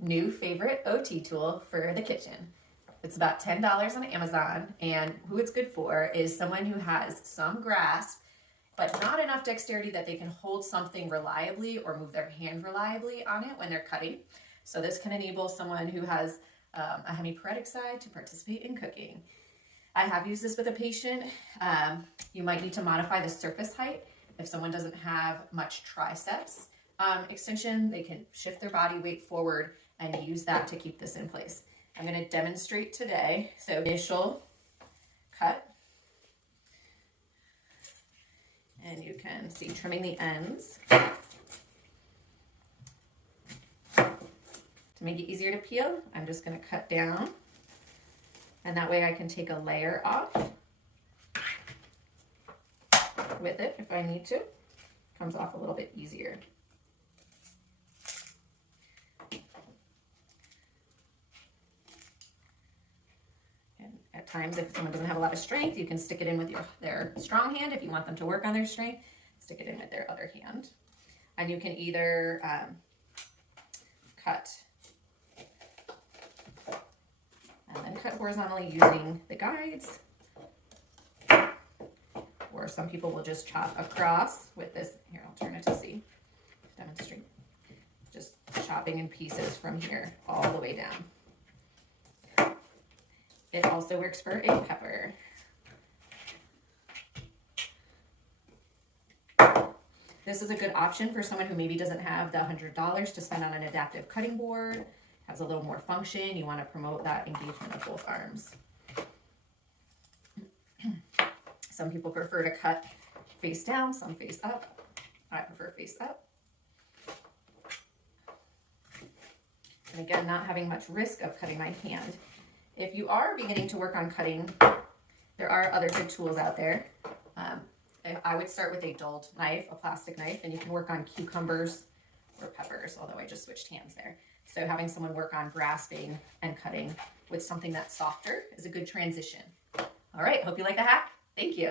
new favorite OT tool for the kitchen. It's about $10 on Amazon, and who it's good for is someone who has some grasp, but not enough dexterity that they can hold something reliably or move their hand reliably on it when they're cutting. So this can enable someone who has a hemiparetic side to participate in cooking. I have used this with a patient. You might need to modify the surface height. If someone doesn't have much triceps extension, they can shift their body weight forward and use that to keep this in place. I'm going to demonstrate today. So initial cut, and you can see trimming the ends. To make it easier to peel, I'm just going to cut down, and that way I can take a layer off with it if I need to. Comes off a little bit easier. And at times, if someone doesn't have a lot of strength, you can stick it in with their strong hand. If you want them to work on their strength, stick it in with their other hand. And you can either cut and then cut horizontally using the guides, or some people will just chop across with this. Here, I'll turn it to see, demonstrate. Just chopping in pieces from here all the way down. It also works for a pepper. This is a good option for someone who maybe doesn't have the $100 to spend on an adaptive cutting board, has a little more function. You want to promote that engagement of both arms. Some people prefer to cut face down, some face up. I prefer face up. And again, not having much risk of cutting my hand. If you are beginning to work on cutting, there are other good tools out there. I would start with a dulled knife, a plastic knife, and you can work on cucumbers or peppers, although I just switched hands there. So having someone work on grasping and cutting with something that's softer is a good transition. All right, hope you like the hack. Thank you.